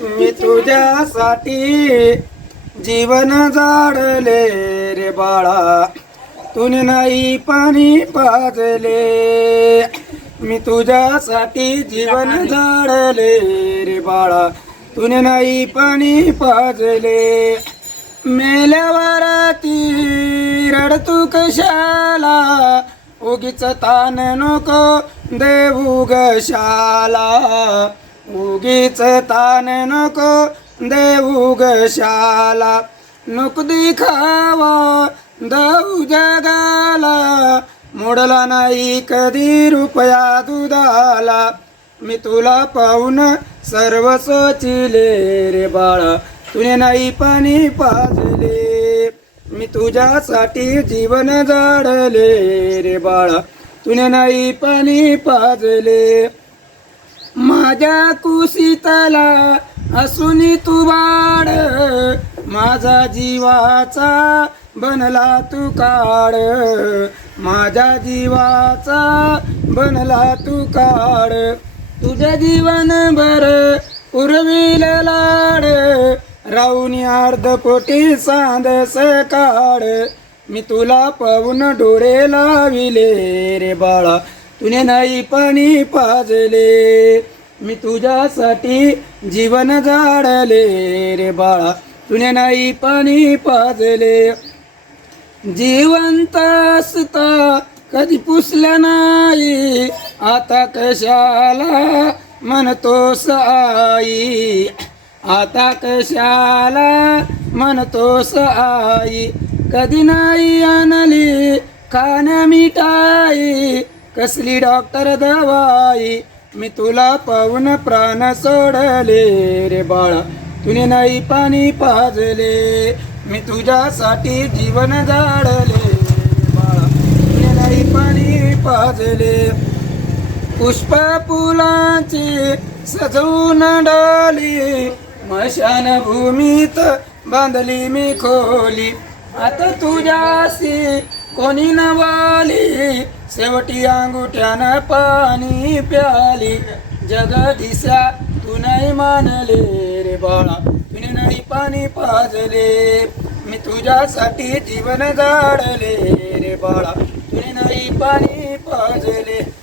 मी तुझ्यासाठी जीवन जाडले रे बाळा. तुने नाही पाणी पाजले. मी तुझ्यासाठी जीवन जाडले रे बाळा. तुने नाही पाणी पाजले. मेल्यावर ती रडतू कशाला? उगीच तान नको देऊ गशाला. उगीच तान नको देऊ गशाला नुकदी दिखावा दऊ जगाला. मोडला नाही कधी रुपया दुधाला. मी तुला पाहून सर्व सोचिले रे बाळा. तुने नाही पाणी पाजले. मी तुझ्यासाठी जीवन जाडले रे बाळा. तुने नाही पाणी पाजले. माझ्या कुशीतला असुनी तू बाड माझा जीवाचा बनला तू काळ. माझ्या जीवाचा बनला तू काळ. तुझ्या जीवन भर पुरविल लाड. राहून अर्ध पोटी सांद सकाड मी तुला पाहून डोळे लाविले रे बाळा. तुने नाही पाणी पाजले. मी तुझ्यासाठी जीवन जाडले रे बाळा. तुने नाही पाणी पाजले. जिवंत असता कधी पुसलं नाही. आता कशाला म्हणतोस आई? आता कशाला म्हणतोस आई? कधी नाही आणली खाण्या मिठाई? कसली डॉक्टर दवाई? मी तुला पाहून प्राण सोडले रे बाळा. तुने नाही पाणी पाजले. मी तुझ्यासाठी जीवन जाडले बाळा. तुने नाही पाणी पाजले. पुष्प फुलांची सजवून डाली. मशान भूमीत बांधली मी खोली. आता तुझ्याशी कोणी नवाली? शेवटी अंगुठ्यानं पाणी प्याली. जगदिशा तू नाही मानले रे बाळा. तुने नाही पाणी पाजले. मी तुझ्यासाठी जीवन गाडले रे बाळा. तुने नाही पाणी पाजले.